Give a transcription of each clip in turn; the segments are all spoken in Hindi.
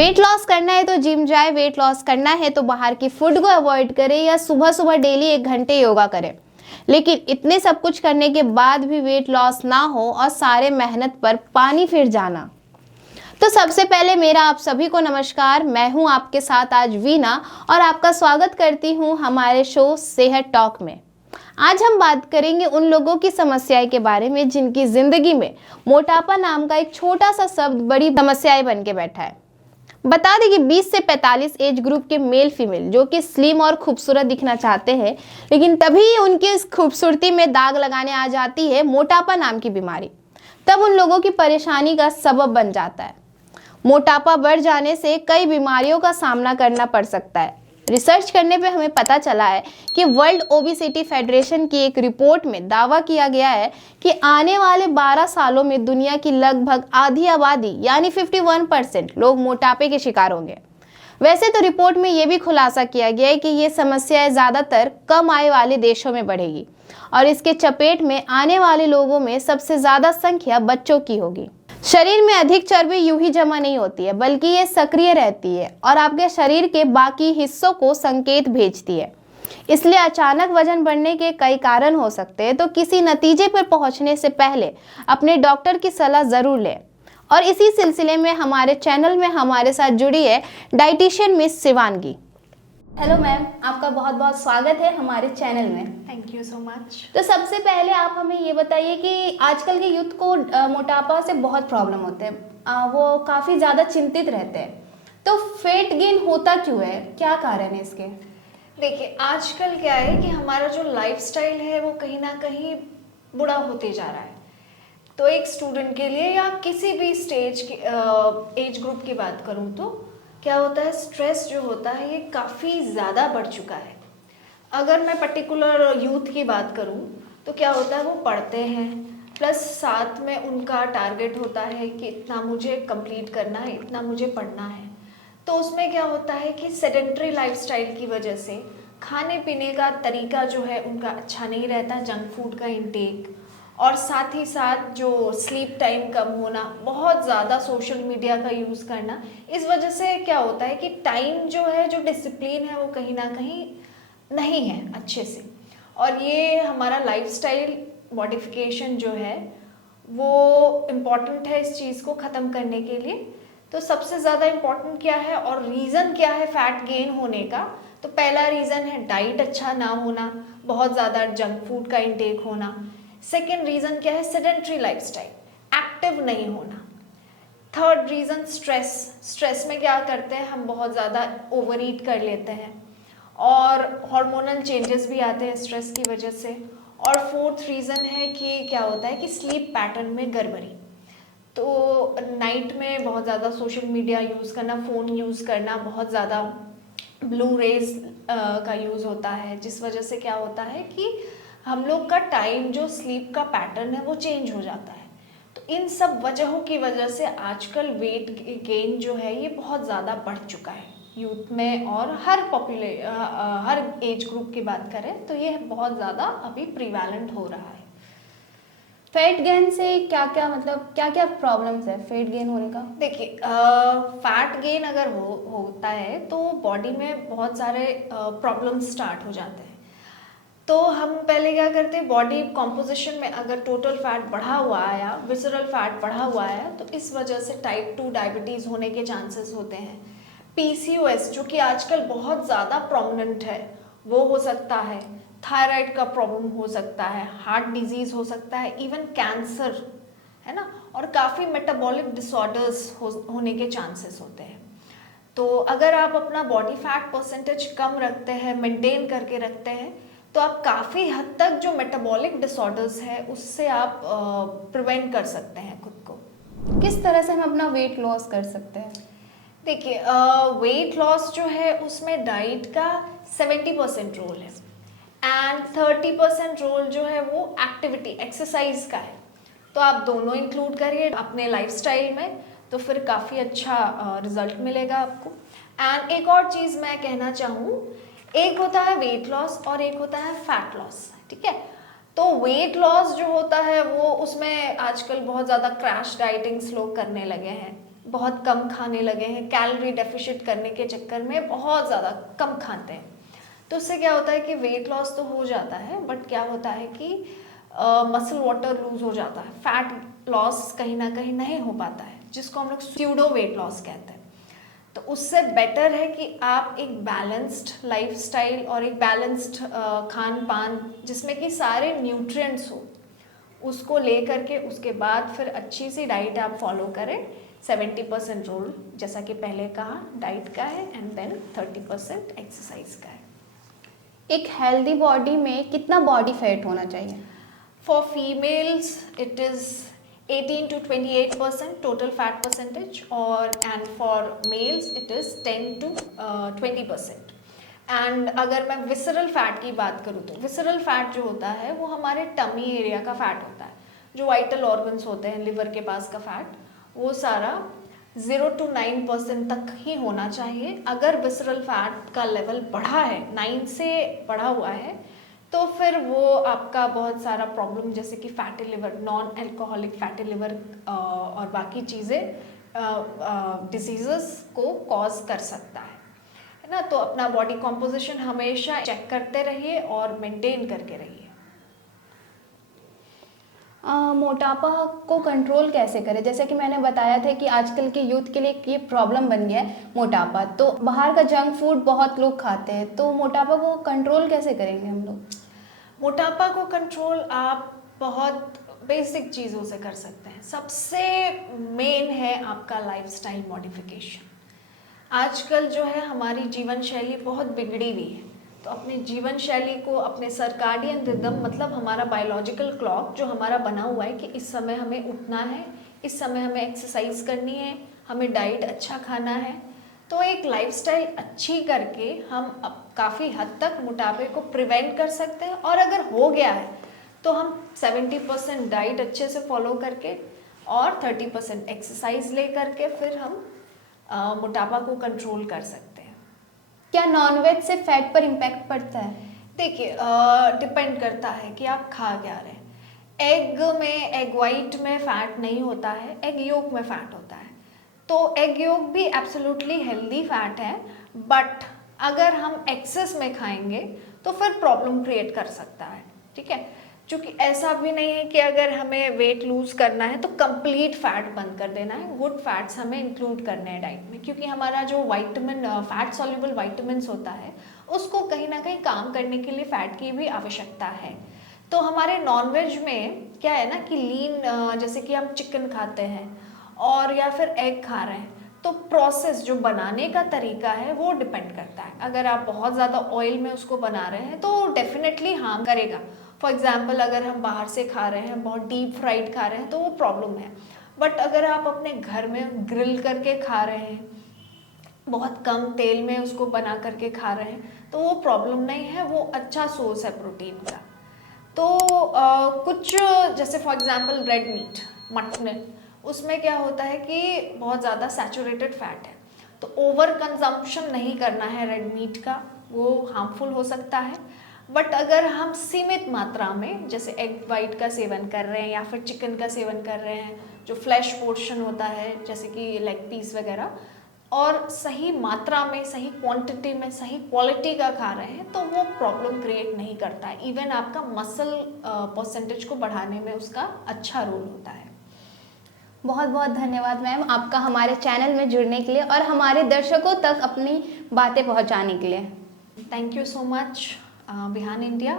वेट लॉस करना है तो जिम जाए, वेट लॉस करना है तो बाहर की फूड को अवॉइड करें या सुबह सुबह डेली 1 घंटे योगा करें। लेकिन इतने सब कुछ करने के बाद भी वेट लॉस ना हो और सारे मेहनत पर पानी फिर जाना। तो सबसे पहले मेरा आप सभी को नमस्कार। मैं हूं आपके साथ आज वीना और आपका स्वागत करती हूं हमारे शो सेहत टॉक में। आज हम बात करेंगे उन लोगों की समस्याएं के बारे में जिनकी जिंदगी में मोटापा नाम का एक छोटा सा शब्द बड़ी समस्याएं बन के बैठा है। बता दें कि 20 से 45 एज ग्रुप के मेल फीमेल जो कि स्लिम और खूबसूरत दिखना चाहते हैं, लेकिन तभी उनकी इस खूबसूरती में दाग लगाने आ जाती है मोटापा नाम की बीमारी। तब उन लोगों की परेशानी का सबब बन जाता है। मोटापा बढ़ जाने से कई बीमारियों का सामना करना पड़ सकता है। रिसर्च करने पे हमें पता चला है कि वर्ल्ड ओबेसिटी फेडरेशन की एक रिपोर्ट में दावा किया गया है कि आने वाले 12 सालों में दुनिया की लगभग आधी आबादी यानी 51% लोग मोटापे के शिकार होंगे। वैसे तो रिपोर्ट में ये भी खुलासा किया गया है कि ये समस्याएं ज़्यादातर कम आय वाले देशों में बढ़ेगी और इसके चपेट में आने वाले लोगों में सबसे ज़्यादा संख्या बच्चों की होगी। शरीर में अधिक चर्बी यूं ही जमा नहीं होती है, बल्कि ये सक्रिय रहती है और आपके शरीर के बाकी हिस्सों को संकेत भेजती है। इसलिए अचानक वजन बढ़ने के कई कारण हो सकते हैं, तो किसी नतीजे पर पहुंचने से पहले अपने डॉक्टर की सलाह जरूर लें। और इसी सिलसिले में हमारे चैनल में हमारे साथ जुड़ी है dietitian miss Shivangi. Hello ma'am, आपका बहुत बहुत स्वागत है हमारे चैनल में। Thank you so much. तो सबसे पहले आप हमें ये बताइए कि आजकल के यूथ को मोटापा से बहुत प्रॉब्लम होते हैं, वो काफ़ी ज़्यादा चिंतित रहते हैं। तो वेट गेन होता क्यों है, क्या कारण है इसके? देखिए, आजकल क्या है कि हमारा जो लाइफस्टाइल है वो कहीं ना कहीं बुरा होते जा रहा है। तो एक स्टूडेंट के लिए या किसी भी स्टेज की एज ग्रुप की बात करूँ तो क्या होता है, स्ट्रेस जो होता है ये काफ़ी ज़्यादा बढ़ चुका है। अगर मैं पर्टिकुलर यूथ की बात करूं तो क्या होता है, वो पढ़ते हैं प्लस साथ में उनका टारगेट होता है कि इतना मुझे कंप्लीट करना है, इतना मुझे पढ़ना है। तो उसमें क्या होता है कि सेडेंटरी लाइफस्टाइल की वजह से खाने पीने का तरीका जो है उनका अच्छा नहीं रहता, जंक फूड का इंटेक, और साथ ही साथ जो स्लीप टाइम कम होना, बहुत ज़्यादा सोशल मीडिया का यूज़ करना, इस वजह से क्या होता है कि टाइम जो है, जो डिसिप्लिन है वो कहीं ना कहीं नहीं है अच्छे से। और ये हमारा लाइफस्टाइल मॉडिफिकेशन जो है वो इम्पॉर्टेंट है इस चीज़ को ख़त्म करने के लिए। तो सबसे ज़्यादा इम्पॉर्टेंट क्या है और रीज़न क्या है फैट गेन होने का? तो पहला रीज़न है डाइट अच्छा ना होना, बहुत ज़्यादा जंक फूड का इंटेक होना। सेकेंड रीज़न क्या है, सेडेंट्री लाइफस्टाइल, एक्टिव नहीं होना। थर्ड रीज़न स्ट्रेस, स्ट्रेस में क्या करते हैं हम, बहुत ज़्यादा ओवर ईट कर लेते हैं और हार्मोनल चेंजेस भी आते हैं स्ट्रेस की वजह से। और फोर्थ रीज़न है कि क्या होता है कि स्लीप पैटर्न में गड़बड़ी। तो नाइट में बहुत ज़्यादा सोशल मीडिया यूज़ करना, फ़ोन यूज़ करना, बहुत ज़्यादा ब्लू रेज का यूज़ होता है, जिस वजह से क्या होता है कि हम लोग का टाइम जो स्लीप का पैटर्न है वो चेंज हो जाता है। तो इन सब वजहों की वजह से आजकल वेट गेन जो है ये बहुत ज़्यादा बढ़ चुका है यूथ में, और हर एज ग्रुप की बात करें तो ये बहुत ज़्यादा अभी प्रिवेलेंट हो रहा है। फैट गेन से क्या क्या मतलब क्या क्या प्रॉब्लम्स है फैट गेन होने का? देखिए, फैट गेन अगर होता है तो बॉडी में बहुत सारे प्रॉब्लम्स स्टार्ट हो जाते हैं। तो हम पहले क्या करते हैं, बॉडी कॉम्पोजिशन में अगर टोटल फैट बढ़ा हुआ आया, विसरल फैट बढ़ा हुआ आया, तो इस वजह से टाइप 2 डायबिटीज़ होने के चांसेस होते हैं। पीसीओएस जो कि आजकल बहुत ज़्यादा प्रोमिनेंट है वो हो सकता है, थायराइड का प्रॉब्लम हो सकता है, हार्ट डिजीज़ हो सकता है, इवन कैंसर, है ना, और काफ़ी मेटाबॉलिक डिसऑर्डर्स होने के चांसेस होते हैं। तो अगर आप अपना बॉडी फैट परसेंटेज कम रखते हैं, मेंटेन करके रखते हैं, तो आप काफ़ी हद तक जो मेटाबॉलिक डिसऑर्डर्स है उससे आप प्रिवेंट कर सकते हैं खुद को। किस तरह से हम अपना वेट लॉस कर सकते हैं? देखिए, वेट लॉस जो है उसमें डाइट का 70% रोल है एंड 30% रोल जो है वो एक्टिविटी, एक्सरसाइज का है। तो आप दोनों इंक्लूड करिए अपने लाइफस्टाइल में, तो फिर काफ़ी अच्छा रिजल्ट मिलेगा आपको। एंड एक और चीज़ मैं कहना चाहूँ, एक होता है वेट लॉस और एक होता है फैट लॉस, ठीक है। तो वेट लॉस जो होता है वो उसमें आजकल बहुत ज़्यादा क्रैश डाइटिंग्स लोग करने लगे हैं, बहुत कम खाने लगे हैं, कैलोरी डेफिशिट करने के चक्कर में बहुत ज़्यादा कम खाते हैं। तो उससे क्या होता है कि वेट लॉस तो हो जाता है, बट क्या होता है कि मसल वाटर लूज हो जाता है, फैट लॉस कहीं ना कहीं नहीं हो पाता है, जिसको हम लोग स्यूडो वेट लॉस कहते हैं। तो उससे बेटर है कि आप एक बैलेंस्ड लाइफस्टाइल और एक बैलेंस्ड खान पान जिसमें कि सारे न्यूट्रिएंट्स हो, उसको ले करके उसके बाद फिर अच्छी सी डाइट आप फॉलो करें। 70% रूल जैसा कि पहले कहा डाइट का है, एंड देन 30% एक्सरसाइज का है। एक हेल्दी बॉडी में कितना बॉडी फैट होना चाहिए? For females, it is 18 to 28% total fat percentage, and for males it is 10 to 20%. And अगर मैं विसरल फैट की बात करूँ तो विसरल फैट जो होता है वो हमारे टमी एरिया का फैट होता है, जो वाइटल ऑर्गन्स होते हैं, लिवर के पास का फैट, वो सारा 0 to 9% तक ही होना चाहिए। अगर विसरल फैट का लेवल बढ़ा है, 9 से बढ़ा हुआ है, तो फिर वो आपका बहुत सारा प्रॉब्लम जैसे कि fatty liver, non alcoholic fatty liver और बाकी चीज़ें डिजीज़ेस को कॉज कर सकता है ना। तो अपना बॉडी कॉम्पोजिशन हमेशा चेक करते रहिए और मेंटेन करके रहिए। मोटापा को कंट्रोल कैसे करें? जैसे कि मैंने बताया था कि आजकल के यूथ के लिए ये प्रॉब्लम बन गया है मोटापा, तो बाहर का जंक फूड बहुत लोग खाते हैं, तो मोटापा को कंट्रोल कैसे करेंगे हम लोग? मोटापा को कंट्रोल आप बहुत बेसिक चीज़ों से कर सकते हैं। सबसे मेन है आपका लाइफस्टाइल मॉडिफिकेशन। आजकल जो है हमारी जीवन शैली बहुत बिगड़ी हुई है, तो अपनी जीवन शैली को, अपने सर्काडियन रिदम, मतलब हमारा बायोलॉजिकल क्लॉक जो हमारा बना हुआ है कि इस समय हमें उठना है, इस समय हमें एक्सरसाइज करनी है, हमें डाइट अच्छा खाना है, तो एक लाइफस्टाइल अच्छी करके हम अब काफ़ी हद तक मोटापे को प्रिवेंट कर सकते हैं। और अगर हो गया है तो हम 70% डाइट अच्छे से फॉलो करके और 30% एक्सरसाइज ले करके फिर हम मोटापा को कंट्रोल कर सकते हैं। क्या नॉनवेज से फैट पर इम्पैक्ट पड़ता है? देखिए, डिपेंड करता है कि आप खा क्या रहे हैं। एग वाइट में फैट नहीं होता है, एग योक में फैट होता है। तो एग योक भी एब्सोल्युटली हेल्दी फैट है, बट अगर हम एक्सेस में खाएंगे तो फिर प्रॉब्लम क्रिएट कर सकता है, ठीक है। क्योंकि ऐसा भी नहीं है कि अगर हमें वेट लूज करना है तो कंप्लीट फैट बंद कर देना है, गुड फैट्स हमें इंक्लूड करने हैं डाइट में, क्योंकि हमारा जो विटामिन, फैट सॉल्युबल विटामिन्स होता है, उसको कहीं ना कहीं काम करने के लिए फैट की भी आवश्यकता है। तो हमारे नॉनवेज में क्या है ना कि लीन, जैसे कि हम चिकन खाते हैं और या फिर एग खा रहे हैं, तो प्रोसेस जो बनाने का तरीका है वो डिपेंड करता है। अगर आप बहुत ज़्यादा ऑयल में उसको बना रहे हैं तो डेफिनेटली हार्म करेगा। फॉर एग्जाम्पल, अगर हम बाहर से खा रहे हैं, बहुत डीप फ्राइड खा रहे हैं, तो वो प्रॉब्लम है। बट अगर आप अपने घर में ग्रिल करके खा रहे हैं, बहुत कम तेल में उसको बना करके खा रहे हैं, तो वो प्रॉब्लम नहीं है, वो अच्छा सोर्स है प्रोटीन का। तो कुछ जैसे for example red meat, mutton, उसमें क्या होता है कि बहुत ज़्यादा सैचुरेटेड फैट है, तो ओवर कंजम्पशन नहीं करना है रेड मीट का, वो हार्मफुल हो सकता है। बट अगर हम सीमित मात्रा में जैसे एग वाइट का सेवन कर रहे हैं या फिर चिकन का सेवन कर रहे हैं, जो फ्लैश पोर्शन होता है जैसे कि लेग पीस वगैरह, और सही मात्रा में, सही क्वांटिटी में, सही क्वालिटी का खा रहे हैं, तो वो प्रॉब्लम क्रिएट नहीं करता है। इवन आपका मसल परसेंटेज को बढ़ाने में उसका अच्छा रोल होता है। बहुत बहुत धन्यवाद मैम आपका हमारे चैनल में जुड़ने के लिए और हमारे दर्शकों तक अपनी बातें पहुंचाने के लिए। Thank you so much Bihan India,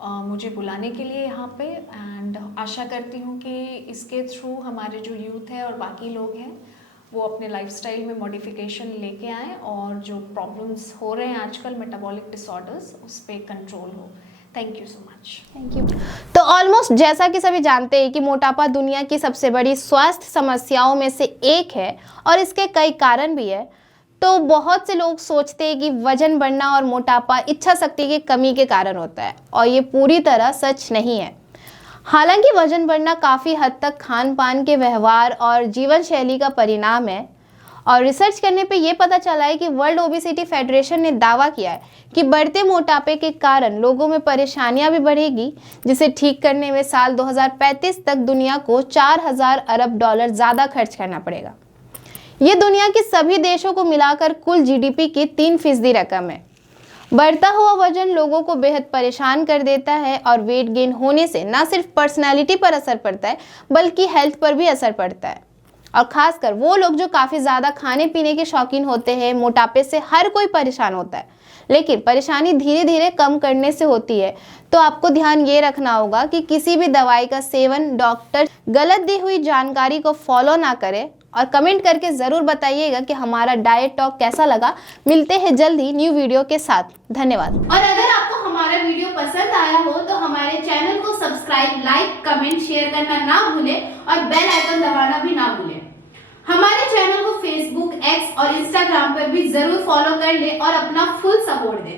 मुझे बुलाने के लिए यहाँ पे। एंड आशा करती हूँ कि इसके थ्रू हमारे जो यूथ है और बाकी लोग हैं वो अपने लाइफस्टाइल में मॉडिफिकेशन लेके आएँ और जो प्रॉब्लम्स हो रहे हैं आजकल, मेटाबॉलिक डिसऑर्डर्स, उस पर कंट्रोल हो। Thank you so much. Thank you. तो ऑलमोस्ट जैसा कि सभी जानते हैं कि मोटापा दुनिया की सबसे बड़ी स्वास्थ्य समस्याओं में से एक है और इसके कई कारण भी है। तो बहुत से लोग सोचते हैं कि वजन बढ़ना और मोटापा इच्छा शक्ति की कमी के कारण होता है, और ये पूरी तरह सच नहीं है। हालांकि वजन बढ़ना काफ़ी हद तक खान पान के व्यवहार और जीवन शैली का परिणाम है, और रिसर्च करने पे ये पता चला है कि वर्ल्ड ओबेसिटी फेडरेशन ने दावा किया है कि बढ़ते मोटापे के कारण लोगों में परेशानियां भी बढ़ेगी, जिसे ठीक करने में साल 2035 तक दुनिया को 4000 अरब डॉलर ज़्यादा खर्च करना पड़ेगा। ये दुनिया के सभी देशों को मिलाकर कुल जीडीपी की 3% रकम है। बढ़ता हुआ वजन लोगों को बेहद परेशान कर देता है और वेट गेन होने से न सिर्फ पर्सनैलिटी पर असर पड़ता है बल्कि हेल्थ पर भी असर पड़ता है। और खासकर वो लोग जो काफ़ी ज़्यादा खाने पीने के शौकीन होते हैं। मोटापे से हर कोई परेशान होता है, लेकिन परेशानी धीरे धीरे कम करने से होती है। तो आपको ध्यान ये रखना होगा कि किसी भी दवाई का सेवन डॉक्टर गलत दी हुई जानकारी को फॉलो ना करें। और कमेंट करके ज़रूर बताइएगा कि हमारा डाइट टॉक कैसा लगा। मिलते हैं जल्द ही न्यू वीडियो के साथ। धन्यवाद। और अगर आपको हमारा वीडियो पसंद आया हो तो हमारे चैनल को सब्सक्राइब, लाइक, कमेंट, शेयर करना ना भूलें और बेल आइकन दबाना भी ना भूलें। हमारे चैनल को फेसबुक, एक्स और इंस्टाग्राम पर भी जरूर फॉलो कर लें और अपना फुल सपोर्ट दें।